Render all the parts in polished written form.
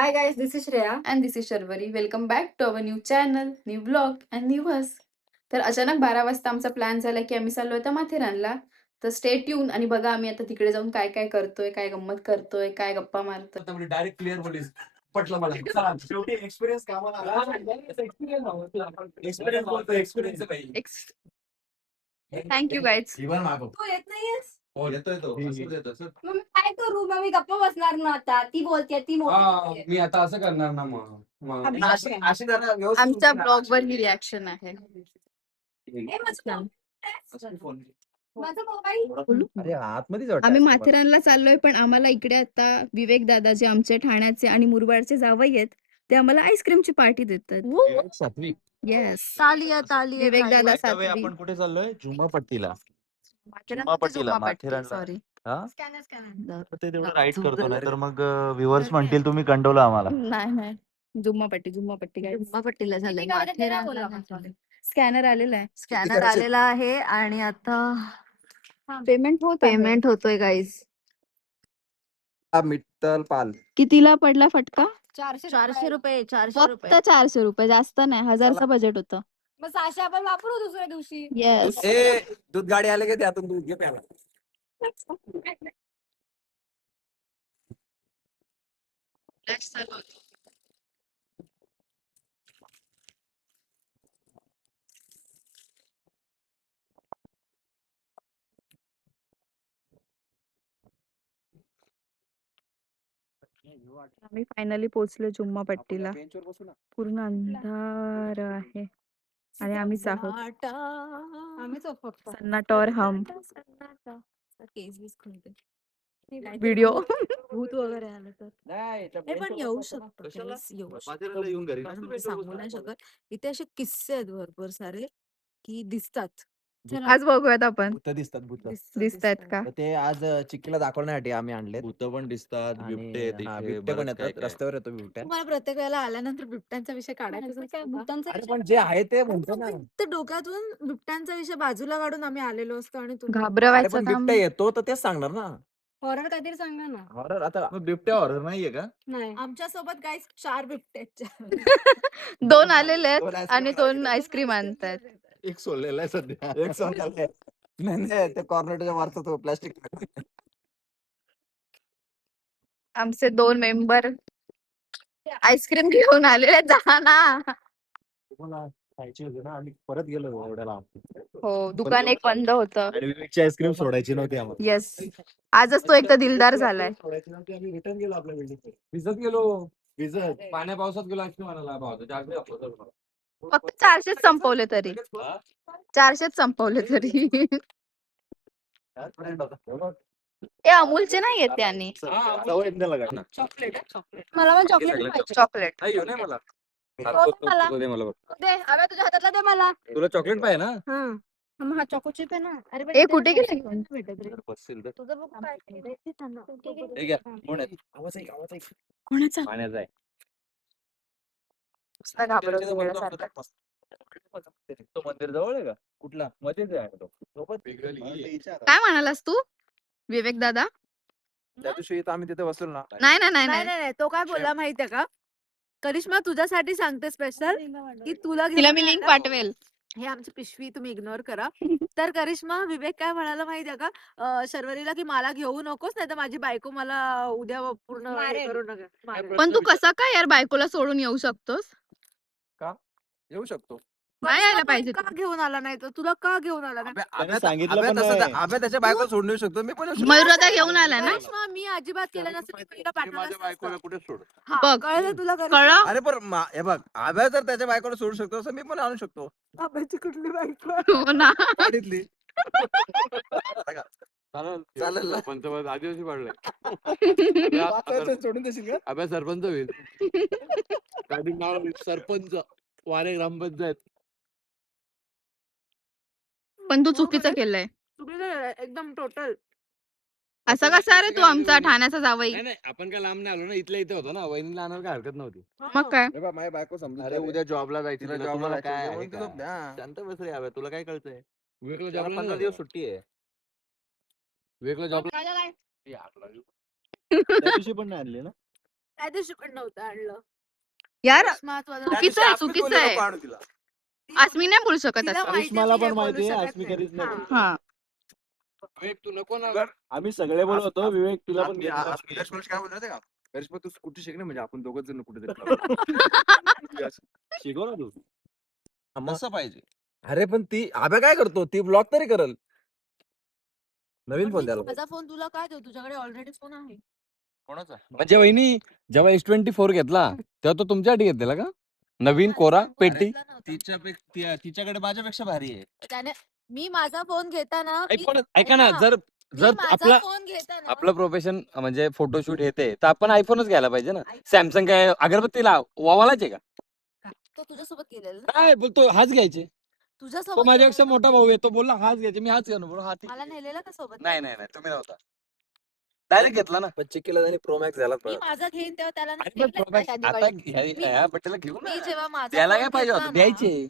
Hi guys, this is Shreya. And this is Sharvari. Welcome back to our new channel, new vlog and new us. तर अचानक 12 वाजता आमचा plan झाला की आम्ही चाललोय आता माथेरानला. तर स्टे ट्यून आणि बघा आम्ही आता तिकडे जाऊन काय काय करतोय, काय गंमत करतोय, काय गप्पा मारतोय. डायरेक्ट क्लिअर बोलीस पटलं मला. चला, शेवटी एक्सपिरियन्स कामाला एक्सपिरियन्स बोलतो एक्सपिरियन्स काही. Thank you guys. इवन मागव. तू येत नाहीयेस? हो येतोय तो. असं येतो सर. मग मी काय करू? मग मी गप्पा बसणार ना आता. ती बोलते ती बोलते. मी आता असं करणार ना मग अभी अशी जरा व्यवस्थित आमच्या ब्लॉग वर ही रिॲक्शन आहे. ए, माझा मोबाईल. अरे आतमध्ये जाऊ आम्ही माथेरानला चाललोय पण आम्हाला इकडे आता विवेक दादा जे आमचे ठाण्याचे आणि मुरबाडचे जावई आहेत ते आम्हाला आईस्क्रीमची पार्टी देतात. सात्विक. येस. तालिया तालिया. विवेक दादा By the way, सातवी. आपण कुठे चाललोय? झुमापट्टीला. झुमापट्टी, माथेरान. सॉरी. हा? स्कॅनर. तर ते तेवढं राईट करतो नाही तर मग व्ह्युअर्स म्हणतील तुम्ही कंडवलं आम्हाला. नाही झुमापट्टी काय पट्टीला झालं. स्कॅनर आलेला आहे. स्कॅनर आलेला आहे आणि आता पेमेंट पेमेंट होतोय गाईज. मित्तल पाल. कितीला पडला फटका? 400 रुपये. 400 फक्त रुपये. 400 रुपये, जास्त नाही. 1000चं बजेट होतं. मग 600 आपण वापरू दुसऱ्या दिवशी. येस. दूध गाडी आले का त्यातून दूध घे प्याला. आम्ही फायनली पोहोचलो जुम्मापट्टीला. पूर्ण अंधार आहे आणि आम्हीच आहोत. आम्हीच आहोत फक्त. सन्नाटा और हम. केस बीस खुलते. व्हिडिओ. भूत वगैरे आलं तर नाही, त्या हे पण बेंचवर येऊ बसतो ना. शकतं. कशाला? guys, येऊ माथेरानला येऊन घरी. कारण मी सांगू नाही शकत. इथे असे किस्से आहेत भरपूर सारे की दिसतात. आज बघूयात आपण. भूत दिसतात भूत. दिसतायत का? तर ते आज चिक्कीला दाखवण्यासाठी आम्ही आणले. भूत पण दिसतात, बिबटे आहेत इथे, बिबटे पण बरंच काय येतात. काय. रस्त्यावर येतो बिबट्या. तुम्हाला प्रत्येक वेळेला आल्यानंतर बिबट्यांचा विषय काढायचा काय भूतांचा अरे पण जे आहे ते म्हणतो ना. ते डोक्यातून बिबट्यांचा विषय बाजूला काढून आम्ही आलेलो असतो आणि तुम्ही अरे घाबरवायचं पण काम. बिबट्या येतो तर तेच सांगणार ना. हॉरर काहीतरी सांगा ना. हॉरर आता मग बिबट्या हॉरर नाहीये का? नाही आमच्या सोबत गाईस 4 बिबटे आहेत. 2 आलेले आहेत दोन ice आणि cream 2 आईस्क्रीम आणतात. एक सोडलेला आहे सध्या. एक सांगणार नाही ते कॉर्नेटच्या वरचा तो प्लास्टिक. आमचे 2 मेंबर आईस्क्रीम घेऊन आलेले. जा ना. तुम्हाला खायची होती ना आम्ही परत गेलो एवढ्याला. हो, दुकान एक बंद होतं. आणि विवेकची आईस्क्रीम सोडायची नव्हती आम्हाला. येस. आजच तो एकदा दिलदार झालाय. सोडायची नव्हती आम्ही रिटर्न गेलो आपल्या बिल्डिंग. भिजत गेलो. भिजत. पाण्या पावसात गेलो आईस्क्रीम आणायला भाव जागले आपलं. फक्त 400च संपवले तरी. 400च संपवले तरी. ते अमूलचे नाही येते आणि सवय नाही लागत. चॉकलेट मला पण चॉकलेट चॉकलेट. नाही घेऊ नाही मला. मला. दे मला बघ. दे अरे तुझ्या हातातला दे मला. तुला चॉकलेट पाहिजे ना? हा मग हा चॉको चिप आहे ना. अरे ए, कुठे गेले घेऊन? भेटत रे. बसशील तर. तुझं बघ काय हे घ्या. कोण आहे? आवाज ऐक आवाज ऐक. कोणाचा? पाण्याचा आहे. नुसता घाबरवून गेल्यासारखं. तो मंदिर जवळ आहे का? कुठला? मध्येच आहे तो. काय म्हणालास तू विवेक दादा? त्या दिवशी इथं आम्ही तिथे बसलो ना. नाही नाही नाही नाही नाही. नाही नाही तो काय बोलला माहितीये का करिश्मा तुझ्यासाठी सांगते स्पेशल की तुला तिला घेऊन मी लिंक यायला- पाठवेल. हे आमची पिशवी तुम्ही इग्नोर करा. तर करिश्मा विवेक काय म्हणाला माहितीये का शर्वरीला की मला घेऊ नकोस नाही तर माझी बायको मला उद्या पूर्ण हे मारेल. करू नका मारेल. पण तू कसा काय यार बायकोला सोडून येऊ शकतोस? येऊ शकतो. नाही करिश्मा, यायला तू पाहिजे का तू. घेऊन आला नाही तर तुला का घेऊन आला नाही अभ्या सांगितलं पण नाही. अभ्या त्याच्या बायको सोडून येऊ शकतो. मी पण येऊ शकतो. मयूरदा घेऊन आला ना. करिश्मा मी अजिबात केलं नसतं मी पहिलं पाठवलं माझ्या बायकोला असतं. कुठे सोड. हा, बघ. कळलं तुला करिश्मा? कळलं? अरे पण हे बघ अभ्या जर त्याच्या बायकोला सोडू शकतो असं मी पण आणू शकतो. अभ्याची कुठली बायको हो ना. गाडीतली. चालेल चालेल ना. सरपंच आदिवासी पाडले. सोडून देशील का? अभ्या सरपंच होईल. गाडी नाव सरपंच वारे ग्रामपंचायत. पण तू चुकीचं केलंय. चुकीचं एकदम टोटल. असा कसा रे तू आमचा ठाण्याचा जावई? नाही नाही आपण काय लांब नाही आलो ना इथल्या इथे होतो ना वहिनीला आणायला काय हरकत नव्हती. मग काय? हे बघ, माझी बायको समजून अरे जाते. उद्या जॉबला जायचं तिला तुला जॉबला तुम्हाला जायचं काय उद्या आहे म्हणून का? तुझं- हा. शांत बस रे अबे, तुला काय कळतंय? विवेकला त्याला जॉबला 15 दिवस सुट्टी आहे. विवेकला जॉबला त्या दिवशी पण नाही आणली ना. त्या दिवशी पण नव्हतं आणलं. यार महत्वाचं चुकीचं आहे, चुकीचं आहे. आज मी नाही बोलू शकत तिला असं. माहिती मला मी हे पण बोलू माहितीये, शकत आज मी नाही. कधीच नाही हा. बोलत. हा विवेक तू नको ना. आम्ही सगळे बोलत होतो, विवेक तुला पण घेतलं. काय बोलत का करिश्मा तू स्कूटी शिक ना म्हणजे आपण दोघच जण कुठेतरी शिकव ना तू. मस्त पाहिजे. अरे पण ती आब्या काय करतो ती ब्लॉक तरी करल. नवीन पण फोन मी द्यायला माझा फोन तुला काय देऊ? तुझ्याकडे ऑलरेडी फोन आहे. कोणाचा म्हणजे वहिनी जेव्हा S24 घेतला तेव्हा तो तुमच्यासाठी घेतलेला का नवीन माझा कोरा सांगून पेटी घेतला नव्हता. तिच्याकडे माझ्यापेक्षा भारी आहे. त्याने मी माझा फोन घेताना ऐका ना जर माझा आपला फोन घेताना आपलं प्रोफेशन म्हणजे फोटोशूट येते तर आपण आयफोनच घ्यायला पाहिजे ना सॅमसंग काय अगरबत्तीला वावालाच आहे का तो तुझ्यासोबत गेलेला ना? काय बोलतो हाच घ्यायचे तो तुझ्यासोबत माझ्यापेक्षा गेलेला ना? मोठा भाऊ आहे तो बोलला हाच घ्यायचे मी हाच घेणार बोललो हा ठीक मला आहे. नेलेला का सोबत? नाही नाही नाही तुम्ही नव्हता डायरेक्ट घेतला ना 25 किलो आणि प्रो मॅक्स झाला मी माझा घेईन तेव्हा त्याला अरे नाही पण दिला. Pro Max या आता दिवाळीत. ह्या बड्डेला घेऊ ना मी जेव्हा माझा त्याला फोन काय पाहिजे घेतला होतं ना, द्यायचे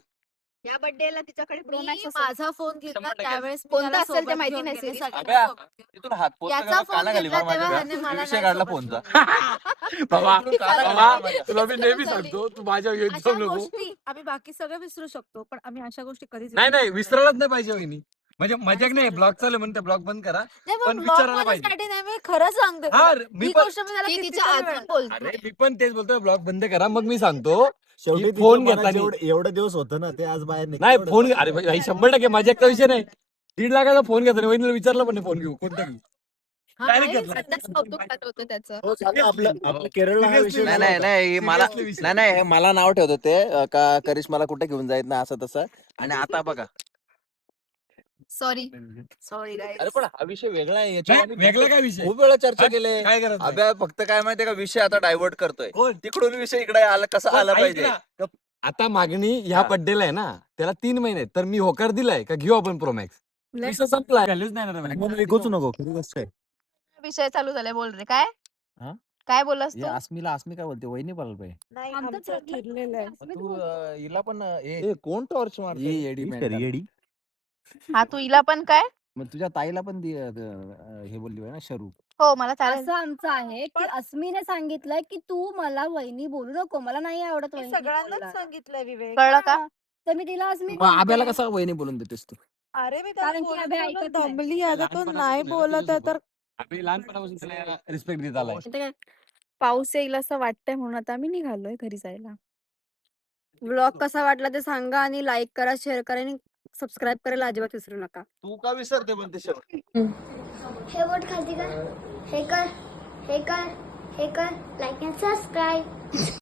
या बर्थडेला तिच्याकडे मी प्रो मॅक्स माझा फोन घेतला 100% त्यावेळेस मी कोणता त्याला असेल ते सोबत माहिती घेऊन नाही, गेले, series. सगळ्यांना अबे, सोबत घेऊन. तिथून हात पोचला याचा का फोन कानाखाली घेतला मार तेव्हा माझ्या ह्याने मला विषय नाही काढला सोबत फोनचा. घेऊन बाबा कानाखाली बाबा मार माझ्या. तुला मी अशी नेहमी गरज झाली. सांगतो तू माझ्या येत अशा जाऊ नको गोष्टी आम्ही बाकी सगळं विसरू शकतो पण आम्ही अशा गोष्टी कधीच नाही नाही विसरू शकत विसरायलाच नाही पाहिजे वहिनी म्हणजे मजाक आणि नाही समजू ब्लॉग शकत. चालू म्हणून ब्लॉग बंद करा नाही, पण vlog विचारायला पाहिजे. माझ्यासाठी नाही मी खरं सांगते हा तुला. मी ही पण गोष्ट मी त्याला ती कितीतरी तिच्या वेळा- आधून बोलते. अरे मी पण तेच बोलतोय ब्लॉग बंद करा मग मी सांगतो शेवटी की तिच्या फोन मनात घेताना एवढे दिवस होतं ना ते आज बाहेर निघतं नाही एवढं. फोन अरे भाई 100% मजाकचा विषय नाही 1.5 लाखाचा फोन घेताना वहिनीला विचारलं पण नाही फोन घेऊ कोणता घेऊ हा, Direct नाही, घेतला. आताच कौतुक खात होतं त्याचं. हो, चालेल, आपलं केरळला हा विषय Seriously नाही झाला नाही होता. नाही मला Seriously विषय. नाही नाही हे मला नाव ठेवत होते का करिश्माला कुठे घेऊन जायत ना असं तसं आणि आता बघा सॉरी Sorry guys. अरे पण हा विषय वेगळा आहे नाही, याच्यावर आम्ही वेगळा काय विषय खूप वेळा चर्चा हा? केली काय करत नाही? अभ्या फक्त काय माहितीये का विषय आता डायव्हर्ट करतोय कोण? तिकडून विषय इकडे आला कसा पण आला ऐक पाहिजे ना, आता मागणी ह्या हा. बड्डेला आहे ना त्याला 3 महिने तर मी होकार दिलाय का घेऊ आपण प्रोमॅक्स विषय संपला व्हॅल्यूच नाही ना मग विकूच नको खरी गोष्ट आहे. विषय चालू झालाय बोल रे काय हा? काय बोलस तू आसमी काय बोलते वहिनी बोलायला पाहिजे नाही आमचं आमचं ठरलं. ठरलेलं आहे. आसमी तू तू- हिला पण कोण टॉर्च मारतो ये येडी हीच man खरी का? येडी. हा तू हिला पण काय मग तुझ्या ताईला पण हे बोलली ना शरू हो मला चालेल असं आमचं आहे की अस्मीने सांगितलंय की तू मला वहिनी बोलू नको मला नाही आवडत मी वहिनी सगळ्यांनाच बोलायला. सांगितलंय विवेक. कळलं का हा, तर मी तिला अस्मी मग आब्याला बोलते. कसा वहिनी बोलून देतेस तू अरे मी त्याला कारण की बोलत अभय बोलत ऐकत नाही. दमली आता तो नाही बोलत आहे तर आम्ही लहानपणापासून त्याला रिस्पेक्ट देत आलाय आता काय पाऊस येईल असं वाटतंय म्हणून आता आम्ही निघालोय घरी जायला. व्लॉग कसा वाटला ते सांगा आणि लाईक करा शेअर करा आणि सबस्क्राईब करायला अजिबात विसरू नका. तू का विसरते पण ते शेवट हे बोट खाती का हे कर हे कर हे कर लाईक अँड सबस्क्राईब